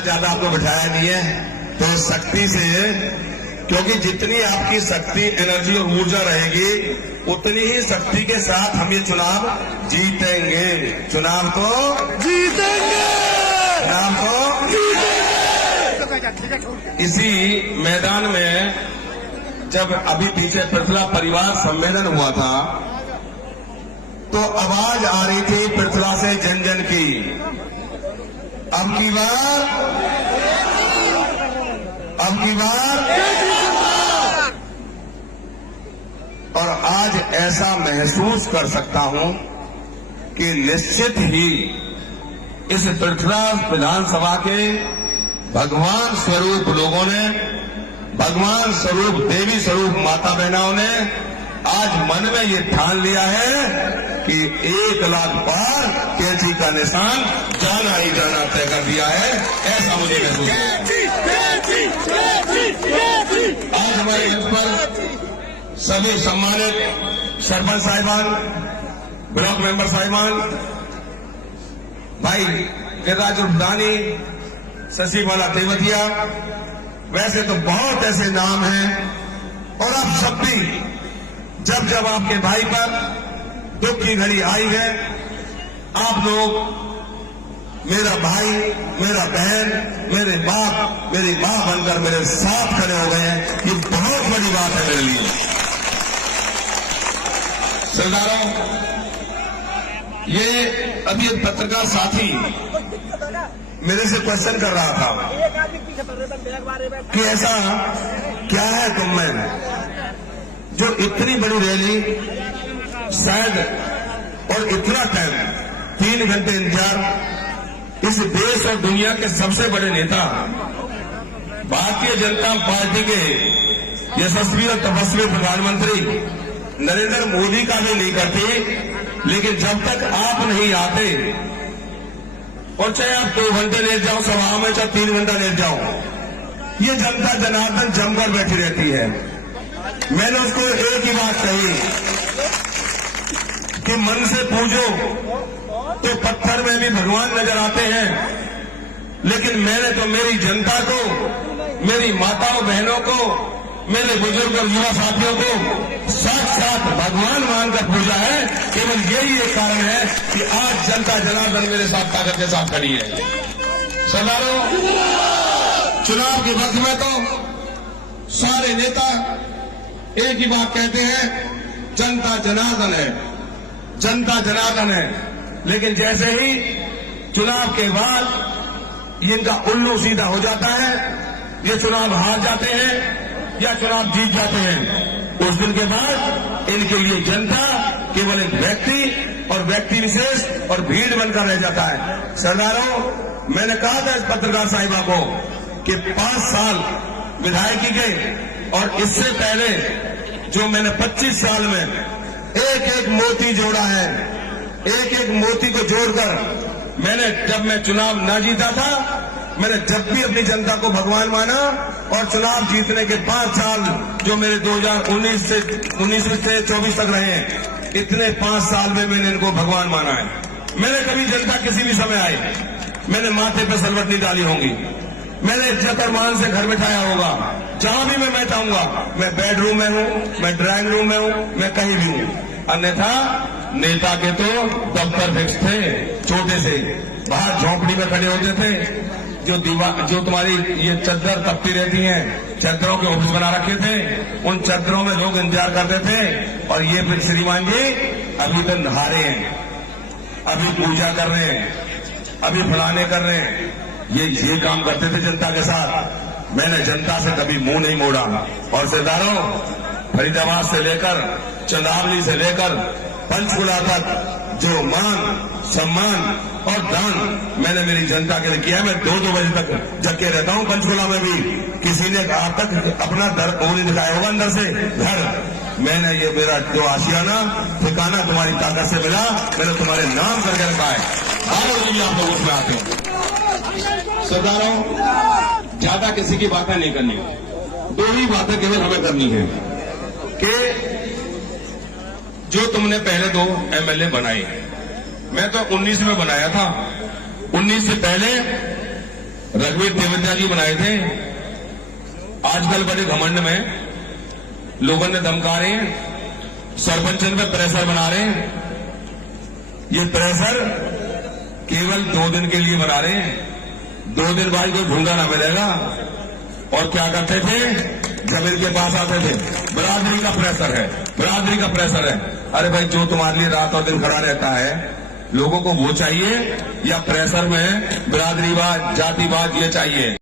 ज्यादा आपको बिठाया नहीं है, तो शक्ति से, क्योंकि जितनी आपकी शक्ति, एनर्जी और ऊर्जा रहेगी उतनी ही शक्ति के साथ हम ये चुनाव जीतेंगे। चुनाव तो जीतेंगे, चुनाव तो जीतेंगे। इसी मैदान में जब अभी पीछे पृथला परिवार सम्मेलन हुआ था तो आवाज आ रही थी पृथला से जन जन की, अब की बार और आज ऐसा महसूस कर सकता हूं कि निश्चित ही इस पृथला विधानसभा के भगवान स्वरूप लोगों ने, भगवान स्वरूप देवी स्वरूप माता बहनाओं ने आज मन में ये ठान लिया है कि 1 लाख पार कैंची का निशान जाना ही जाना तय कर दिया है। ऐसा मुझे महसूस है। आज हमारे मंच पर सभी सम्मानित सरपंच साहिबान, ब्लॉक मेंबर साहिबान, भाई गिरिराज उर्फदानी, शशिबाला तेवतिया, वैसे तो बहुत ऐसे नाम हैं और आप सब भी जब जब आपके भाई पर दुख की घड़ी आई है, आप लोग मेरा भाई, मेरा बहन, मेरे बाप, मेरी मां बनकर मेरे साथ खड़े हो गए हैं। ये बहुत बड़ी बात है मेरे लिए। सरदारों, ये अभी एक पत्रकार साथी मेरे से क्वेश्चन कर रहा था कि ऐसा क्या है तुम में जो इतनी बड़ी रैली, शायद और इतना टाइम, 3 घंटे इंतजार, इस देश और दुनिया के सबसे बड़े नेता भारतीय जनता पार्टी के यशस्वी और तपस्वी प्रधानमंत्री नरेंद्र मोदी का भी नहीं करती, लेकिन जब तक आप नहीं आते, और चाहे आप 2 घंटे लेट जाओ सभा में, चाहे 3 घंटा लेट जाओ, ये जनता जनार्दन जमकर बैठी रहती है। मैंने उसको एक ही बात कही कि मन से पूजो तो पत्थर में भी भगवान नजर आते हैं, लेकिन मैंने तो मेरी जनता को, मेरी माताओं बहनों को, मेरे बुजुर्ग और युवा साथियों को साक्षात भगवान मानकर पूजा है। केवल यही एक कारण है कि आज जनता जनार्दन मेरे साथ ताकत के साथ खड़ी है। सरदारों, चुनाव के वक्त में तो सारे नेता एक ही बात कहते हैं, जनता जनार्दन है, जनता जनार्दन है, लेकिन जैसे ही चुनाव के बाद इनका उल्लू सीधा हो जाता है, ये चुनाव हार जाते हैं या चुनाव जीत जाते हैं, उस दिन के बाद इनके लिए जनता केवल एक व्यक्ति और व्यक्ति विशेष और भीड़ बनकर रह जाता है। सरदारों, मैंने कहा था इस पत्रकार साहिबा को कि 5 साल विधायकी के और इससे पहले जो मैंने 25 साल में एक एक मोती जोड़ा है, एक एक मोती को जोड़कर मैंने, जब मैं चुनाव ना जीता था, मैंने जब भी अपनी जनता को भगवान माना, और चुनाव जीतने के 5 साल जो मेरे 2019 से 24 तक रहे हैं, इतने 5 साल में मैंने इनको भगवान माना है। मैंने कभी जनता किसी भी समय आई, मैंने माथे पे सलवट नहीं डाली होंगी, मैंने इज्जत और मान से घर बैठाया होगा। जहां भी मैं बैठाऊंगा, मैं बेडरूम में हूं, मैं ड्राइंग रूम में हूं, मैं कहीं भी हूं। अन्यथा नेता के तो दफ्तर फिक्स थे, छोटे से बाहर झोंपड़ी में खड़े होते थे, जो तुम्हारी ये चद्दर तपती रहती हैं, चद्दरों के ऑफिस बना रखे थे, उन चद्दरों में लोग इंतजार करते थे। और ये फिर श्रीमान जी अभी तो नहा रहे हैं, अभी पूजा कर रहे हैं, अभी फलाने कर रहे हैं, ये काम करते थे जनता के साथ। मैंने जनता से कभी मुंह नहीं मोड़ा। और सरदारों, फरीदाबाद से लेकर चंद्रावली से लेकर पंचकुला तक जो मान, सम्मान और दान मैंने मेरी जनता के लिए किया है। मैं 2-2 बजे तक जग के रहता हूं। पंचकुला में भी किसी ने आज तक अपना दर नहीं दिखाया होगा अंदर से घर। मैंने ये मेरा जो आशियाना ठिकाना तुम्हारी ताकत से मिला, मैंने तुम्हारे नाम करके रखा है। आप लोग उसमें आते हैं। सरदारों, ज्यादा किसी की बातें नहीं करनी, 2 ही बातें केवल हमें करनी है कि जो तुमने पहले 2 एमएलए बनाए, मैं तो 19 में बनाया था, 19 से पहले रघुवीर देवत्या जी बनाए थे। आजकल बड़े घमंड में लोगों ने धमका रहे हैं, सरपंचन पे प्रेशर बना रहे हैं। ये प्रेशर केवल 2 दिन के लिए बना रहे हैं। 2 दिन बाद कोई ढूंढा ना मिलेगा। और क्या करते थे, जब इनके पास आते थे, बिरादरी का प्रेशर है, बिरादरी का प्रेशर है। अरे भाई, जो तुम्हारे लिए रात और दिन खड़ा रहता है, लोगों को वो चाहिए या प्रेशर में बिरादरीवाद, जातिवाद ये चाहिए?